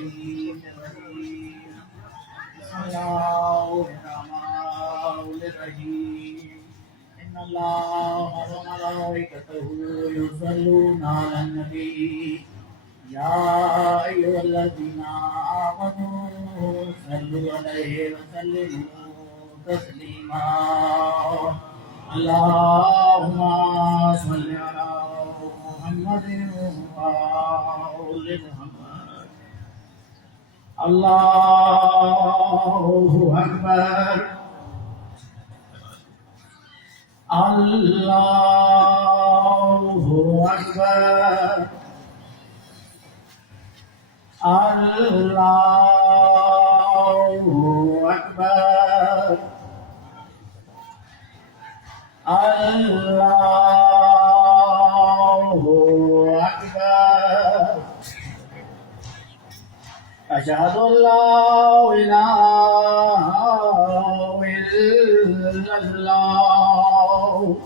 الرحيم بسم الله الرحمن الرحيم إن الله وملائكته يصلون على النبي يا أيها الذين آمنوا صلوا عليه وسلموا تسليما اللهم صل على محمد وآل محمد الله أكبر الله أكبر الله أكبر الله أكبر أشهد أن لا إله إلا الله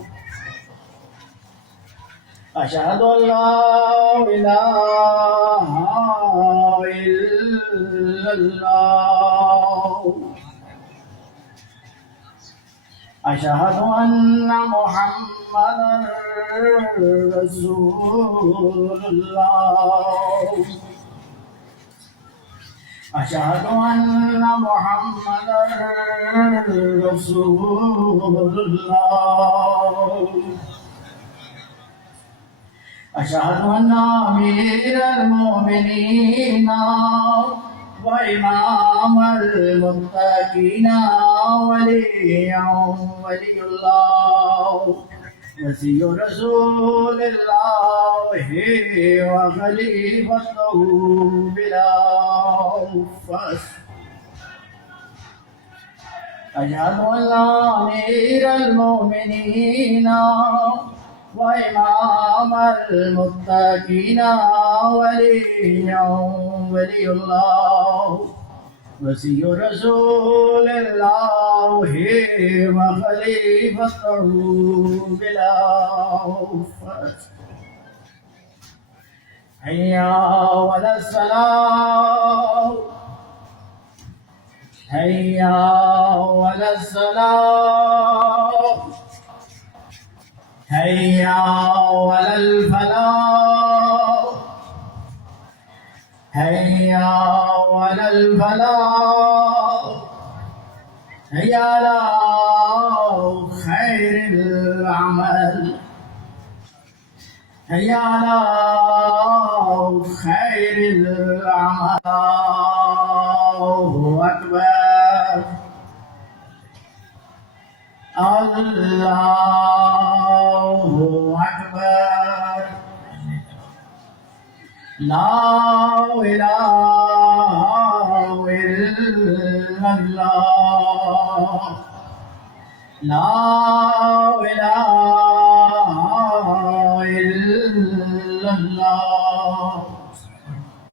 أشهد أن لا إله إلا الله أشهد أن محمدا رسول الله أشهد أن محمدا رسول الله أشهد أن أمير المؤمنين وإمام المتقين ولي الله وصي رسول الله وخليفته بلا فصل أشهد أن أمير المؤمنين وإمام المتقين ولي الله وصي رسول الله وخليفته بلا فصل حي على الصلاة حي على الصلاة حي على الفلاح حي على الفلاح حي على خير العمل حي على خير العمل الله أكبر الله أكبر لا إله إلا الله لا إله إلا الله